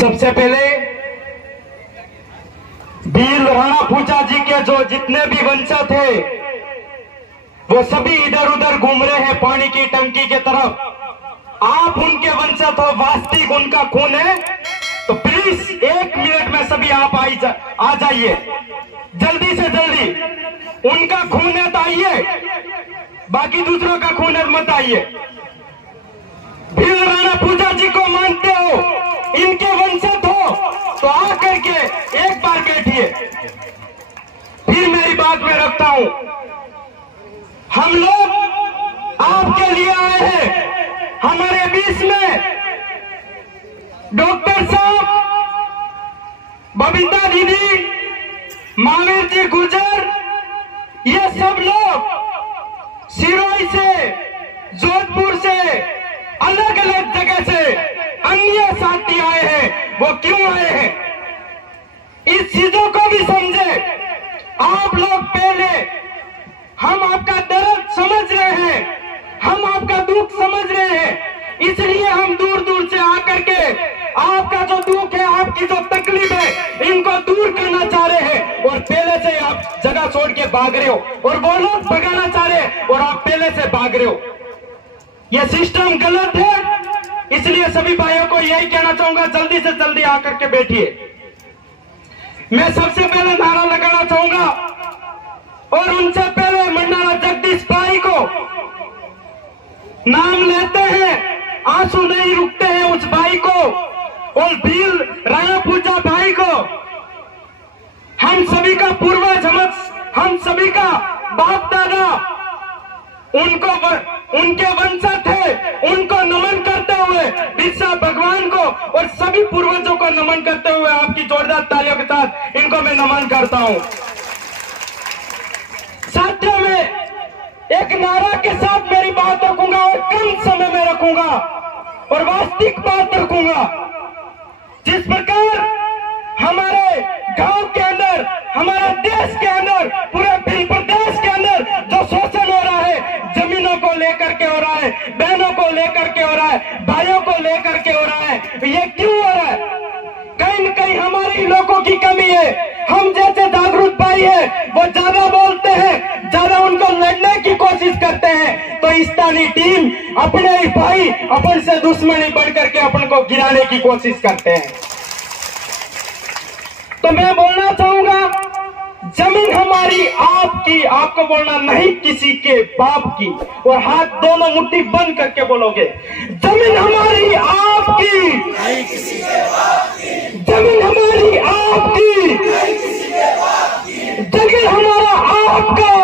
सबसे पहले वीर राणा पूजा जी के जो जितने भी वंशज थे वो सभी इधर उधर घूम रहे हैं पानी की टंकी के तरफ। आप उनके वंशज हो, वास्तविक उनका खून है, तो प्लीज 1 मिनट में सभी आप आ जाइए, जल्दी से जल्दी। उनका खून है तो आइए, बाकी दूसरों का खून है मत आइए। वीर राणा पूजा जी को मानते हो, इनके वंशज हो, तो आकर के एक बार बैठिए। फिर मेरी बात में रखता हूं, हम लोग आपके लिए आए हैं। हमारे बीच में डॉक्टर साहब, बबीता दीदी, महावीर जी गुर्जर, ये सब लोग सिरोही से, जोधपुर से, अलग अलग जगह से अन्य साथी आए हैं। वो क्यों आए हैं, इस चीजों को भी समझे। आप लोग पहले, हम आपका दर्द समझ रहे हैं, हम आपका दुख समझ रहे हैं, इसलिए हम दूर दूर से आकर के आपका जो दुख है, आपकी जो तकलीफ है, इनको दूर करना चाह रहे हैं। और पहले से आप जगह छोड़ के भाग रहे हो, और वो लोग भगाना चाह रहे हैं और आप पहले से भाग रहे हो। यह सिस्टम गलत है, इसलिए सभी भाइयों को यही कहना चाहूंगा, जल्दी से जल्दी आकर के बैठिए। मैं सबसे पहले नारा लगाना चाहूंगा, और उनसे पहले मंडाला जगदीश भाई को नाम लेते हैं, आंसू नहीं रुकते हैं उस भाई को, और वीर राणा पूजा भाई को। हम सभी का पूर्वज, हम सभी का बाप दादा उनके वंशज थे, उनको नमन करते हुए बिरसा भगवान को और सभी पूर्वजों को नमन करते हुए आपकी जोरदार तालियों के साथ इनको मैं नमन करता हूं। साथियों में एक नारा के साथ मेरी बात रखूंगा और कम समय में रखूंगा और वास्तविक बात रखूंगा। जिस प्रकार हमारे गांव के अंदर, हमारे देश के अंदर, पूरे प्रदेश के अंदर जो शोषण हो रहा है, जमीनों को लेकर के हो रहा है, बहनों को लेकर के हो रहा है, भाइयों को लेकर के हो रहा है, ये क्यों हो रहा है? कहीं न कहीं हमारे लोगों की कमी है। हम जैसे जागरूक भाई है, वो ज्यादा बोलते हैं, ज्यादा उनको लड़ने की कोशिश करते हैं, तो स्थानीय टीम अपने ही भाई, अपन से दुश्मनी बढ़ करके अपन को गिराने की कोशिश करते हैं। तो मैं बोलना चाहूंगा, जमीन हमारी आपकी, आपको बोलना नहीं किसी के बाप की, और हाथ दोनों मुट्ठी बंद करके बोलोगे, जमीन हमारी आपकी, नहीं किसी के बाप की। जमीन हमारी आपकी, नहीं किसी के बाप की। जंगल हमारा आपका,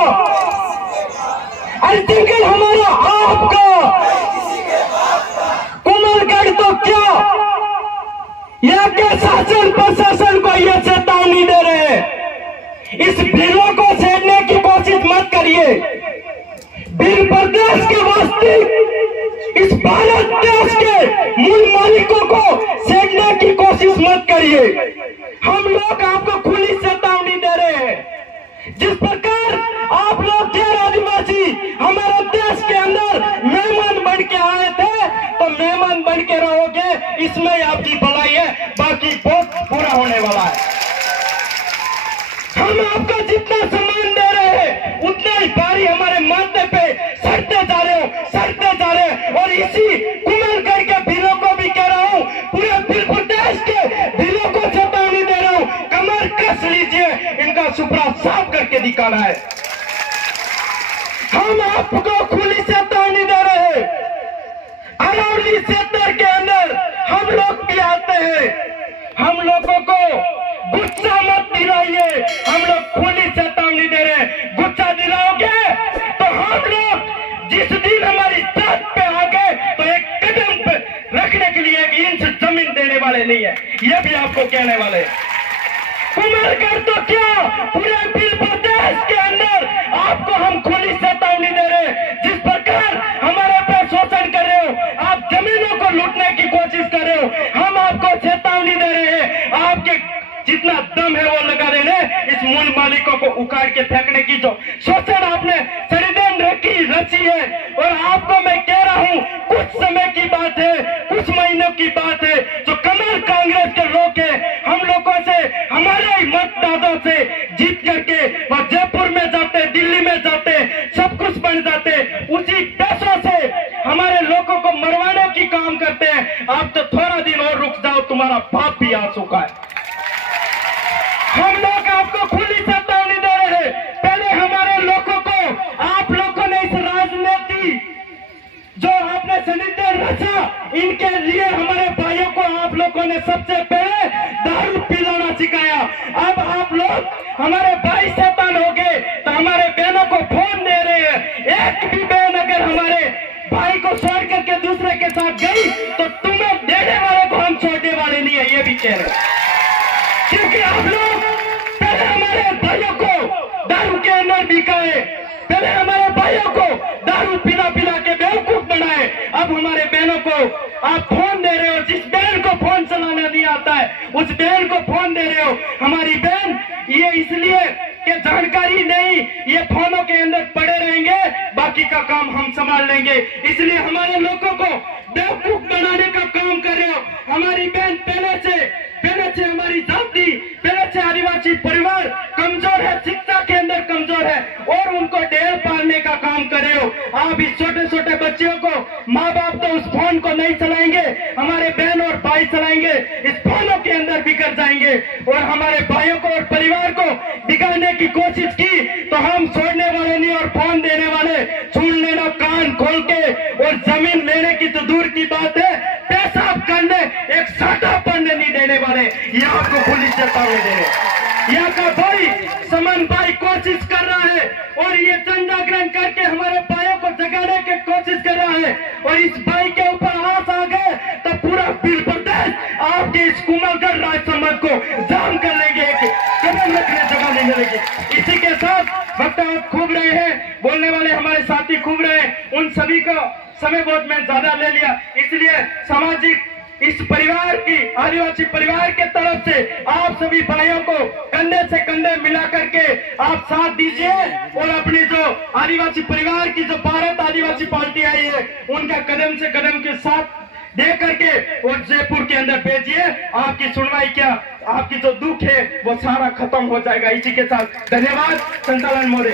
अरे जंगल हमारा आपका, नहीं किसी के बाप का। कुमारगढ़ तो क्या, यहाँ के शासन प्रशासन को यह चेतावनी दे रहे हैं, इस बिलों को छेड़ने की कोशिश मत करिए। बिल प्रदेश के वास्तविक इस भारत देश के मूल मालिकों को छेड़ने की कोशिश मत करिए। हम लोग आपको खुली चेतावनी दे रहे हैं। जिस प्रकार आप लोग गैर आदिवासी हमारे देश के अंदर मेहमान बन के आए थे, तो मेहमान बन के रहोगे, इसमें आपकी भलाई है, बाकी बहुत बुरा होने वाला है। हम आपको जितना सम्मान दे रहे हैं, उतना ही भारी हमारे माथे पे सड़ते जा रहे हो, सड़ते जा रहे हैं। और इसी कुमारगढ़ के भीलों को भी कह रहा हूँ, पूरे प्रदेश के भीलों को चेतावनी दे रहा हूँ, कमर कस लीजिए, इनका सुपड़ा साफ करके दिखाना है। हम आपको खुली चेतावनी दे रहे हैं। अरवली क्षेत्र के अंदर हम लोग भी आते हैं, हम लोगों को गुस्सा मत दिलाइए, हम लोग खुली चेतावनी दे रहे हैं। गुस्सा दिलाओगे तो हम लोग जिस दिन हमारी जात पे आ गए, तो एक कदम पे रखने के लिए एक इंच जमीन देने वाले नहीं है, ये भी आपको कहने वाले। कुमारगढ़ तो क्या, पूरे प्रदेश के अंदर आपको हम खुली चेतावनी दे रहे हैं। जिस प्रकार हमारे पे शोषण कर रहे हो, आप जमीनों को लूटने की कोशिश कर रहे हो, हम आपको चेतावनी दे रहे हैं। आपके जितना दम है वो लगा देने, इस मूल मालिकों को उखाड़ के फेंकने की जो शोषण आपने षड्यंत्र रची है। और आपको मैं कह रहा हूं, कुछ समय की बात है, कुछ महीनों की बात है, जो कमल कांग्रेस के काम करते हैं। आप तो थोड़ा दिन और रुक जाओ, तुम्हारा बाप भी आ चुका है। हम लोग आपको खुली चेतावनी दे रहे हैं। पहले हमारे लोगों को आप लोगों ने इस राजनीति जो आपने सनिधि रचा, इनके लिए हमारे भाइयों को आप लोगों ने सबसे पहले दारू पिलाना सिखाया। अब आप लोग हमारे भाई शैतान हो गए तो हमारे बहनों को फोन दे रहे हैं। एक भी बहन अगर हमारे भाई को छोड़ करके दूसरे के साथ गई तो तुम्हें देने वाले को हम छोड़ने वाले नहीं है, ये भी कह रहे हैं। क्योंकि आप लोग पहले हमारे भाइयों को दारू के अंदर बिकाए, पहले हमारे भाइयों को दारू पिला पिला के बेवकूफ बनाए। अब हमारे बहनों को आप फोन दे रहे हो। जिस बहन को फोन चलाना नहीं आता है उस बहन को फोन दे रहे हो। हमारी बहन ये इसलिए कि जानकारी नहीं, ये फोनों के अंदर पड़े रहेंगे, बाकी का काम हम संभाल लेंगे, इसलिए हमारे लोगों को बेवकूफ बनाने का काम कर रहे हो। हमारी बहन पहले से हमारी जाति, पहले से आदिवासी परिवार कमजोर है, शिक्षा के अंदर कमजोर है और उनको ढेर पालने का काम कर रहे हो। आप इस छोटे छोटे बच्चों को, माँ बाप तो उस फोन को नहीं चलाएंगे, हमारे बहन और भाई चलाएंगे, इस फोनों के अंदर बिगड़ जाएंगे और हमारे भाइयों को और परिवार को बिगाड़ने की कोशिश की तो हम छोड़ने वाले नहीं और फोन देने वाले सुन लेना कान खोल के। और जमीन लेने की तो दूर की बात है, पेशाब करने एक साटा पढ़ने नहीं देने वाले, ये आपको पुलिस चेतावनी दे रहे। यहाँ का भाई समन भाई कोशिश कर रहा है और ये चंदा ग्रहण करके हमारे भाइयों को जगाने की कोशिश कर रहा है और इस भाई के ऊपर हाथ आ गए तो पूरा बिल प्रदेश आपके इस कुमलगढ़ राज समाज को जाम कर लेंगे, कदम रखने जगह नहीं मिलेगी। इसी के साथ वक्ता खूब रहे हैं, बोलने वाले हमारे साथी खूब रहे हैं, उन सभी को समय बहुत मैं ज्यादा ले लिया, इसलिए सामाजिक इस परिवार की, आदिवासी परिवार के तरफ से आप सभी भाइयों को कंधे से कंधे मिला करके आप साथ दीजिए और अपनी जो आदिवासी परिवार की जो भारत आदिवासी पार्टी आई है उनका कदम से कदम के साथ दे करके और जयपुर के अंदर भेजिए। आपकी सुनवाई क्या, आपकी जो दुख है वो सारा खत्म हो जाएगा। इसी के साथ धन्यवाद। संचालन मोदी।